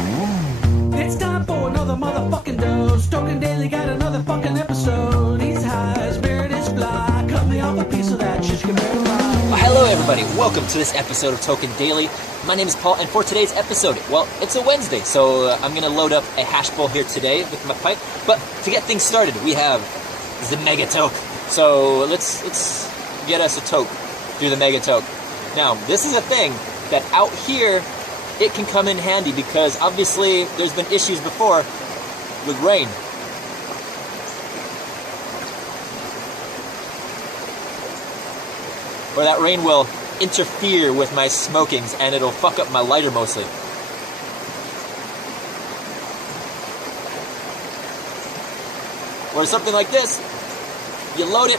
It's time for another motherfucking dose. Tokin Daily got another fucking episode. He's high, spirit is fly. Cut me off a piece of that shish kebab. Well, hello everybody, welcome to this episode of Tokin Daily. My name is Paul, and for today's episode, well, it's a Wednesday, so I'm going to load up a hash bowl here today with my pipe. But to get things started, we have the megatoke. So let's get us a toke through the megatoke. Now, this is a thing that out here, it can come in handy because obviously there's been issues before with rain. Or that rain will interfere with my smokings and it'll fuck up my lighter mostly. Or something like this. You load it,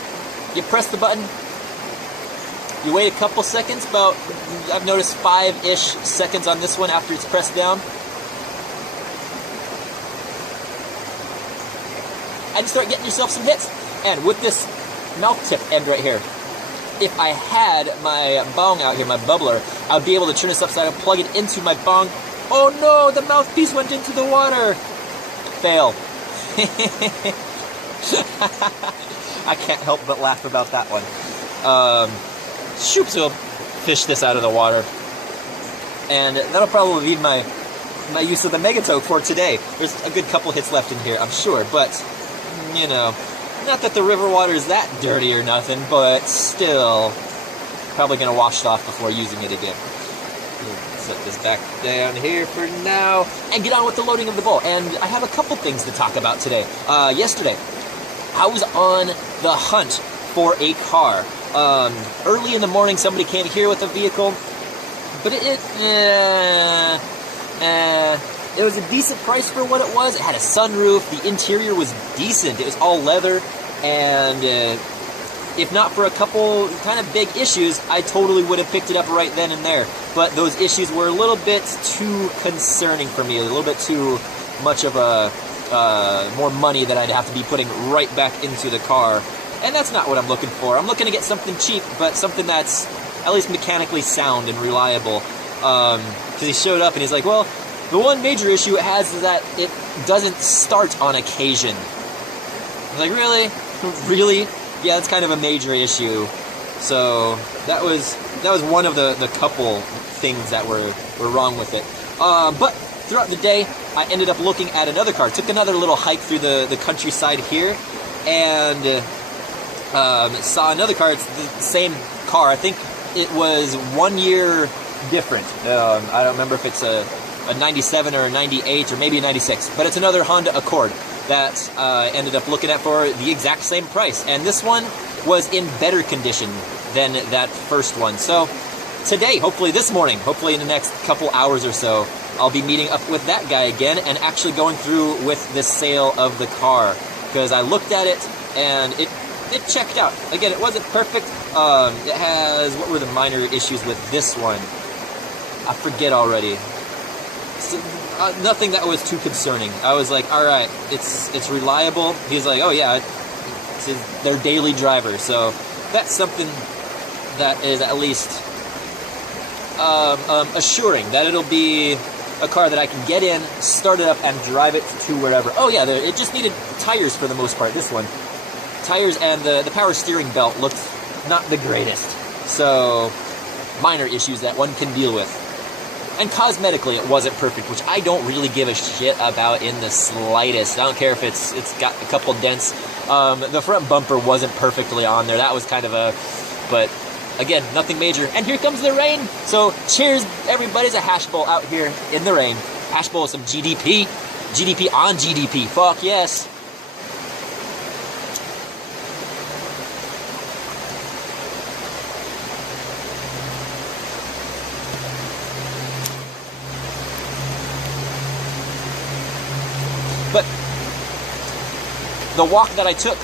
you press the button, you wait a couple seconds, about, I've noticed 5-ish seconds on this one after it's pressed down. And you start getting yourself some hits. And with this mouth tip end right here, if I had my bong out here, my bubbler, I would be able to turn this upside and plug it into my bong. Oh no, the mouthpiece went into the water. Fail. I can't help but laugh about that one. Shoops will fish this out of the water. And that'll probably be my use of the megatoke for today. There's a good couple hits left in here, I'm sure, but, you know, not that the river water is that dirty or nothing, but still, probably going to wash it off before using it again. Set this back down here for now, and get on with the loading of the bowl. And I have a couple things to talk about today. Yesterday, I was on the hunt for a car. Early in the morning, somebody came here with a vehicle, but it was a decent price for what it was. It had a sunroof, the interior was decent, it was all leather, and if not for a couple kind of big issues, I totally would have picked it up right then and there. But those issues were a little bit too concerning for me, a little bit too much of a more money that I'd have to be putting right back into the car. And that's not what I'm looking for. I'm looking to get something cheap, but something that's at least mechanically sound and reliable. Because he showed up and he's like, well, the one major issue it has is that it doesn't start on occasion. I was like, really? Really? Yeah, that's kind of a major issue. So that was one of the couple things that were wrong with it. But throughout the day, I ended up looking at another car. Took another little hike through the countryside here, and saw another car. It's the same car. I think it was 1 year different. I don't remember if it's a 97 or a 98 or maybe a 96, but it's another Honda Accord that I ended up looking at for the exact same price. And this one was in better condition than that first one. So today, hopefully this morning, hopefully in the next couple hours or so, I'll be meeting up with that guy again and actually going through with the sale of the car. Because I looked at it and it checked out. Again, it wasn't perfect. It has, what were the minor issues with this one? I forget already. Nothing that was too concerning. I was like, all right, it's reliable. He's like, oh yeah, it's their daily driver. So that's something that is at least assuring that it'll be a car that I can get in, start it up, and drive it to wherever. Oh yeah, it just needed tires for the most part, this one. Tires and the power steering belt looked not the greatest. So, minor issues that one can deal with. And cosmetically, it wasn't perfect, which I don't really give a shit about in the slightest. I don't care if it's got a couple dents. The front bumper wasn't perfectly on there. That was kind of but again, nothing major. And here comes the rain. So cheers, everybody. It's a hash bowl out here in the rain. Hash bowl with some GDP. GDP on GDP. Fuck yes. But the walk that I took,